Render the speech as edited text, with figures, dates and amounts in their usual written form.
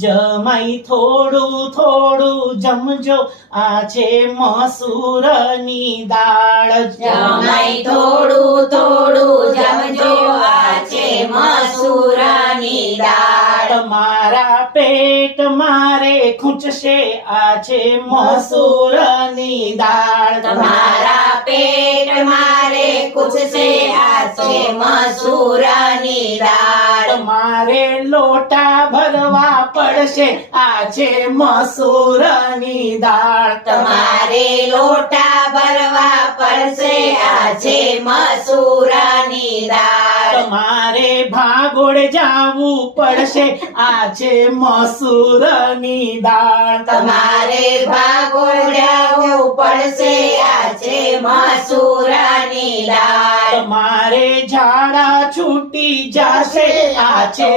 જમાઈ થોડું થોડું જમજો આ છે મસૂરની દાળ જમાઈ થોડું થોડું જમજો આ છે મસૂરની દાળ તમારા પેટ મારે ખૂંચશે આ છે મસૂરની દાળ તમારા પેટ મારે ખૂંચશે આ છે મસૂરની દાળ તમારે લોટા ભરવા પડશે આ છે મસૂરની દાળ તમારે લોટા ભરવા પડશે આ છે મસૂરની દાળ તમારે ભાગોળ જાવું પડશે આ છે મસૂરની દાળ તમારે ભાગોળ જાવું પડશે આ છે મસૂરની દાળ તમારે ઝાડા છૂટી જશે આ છે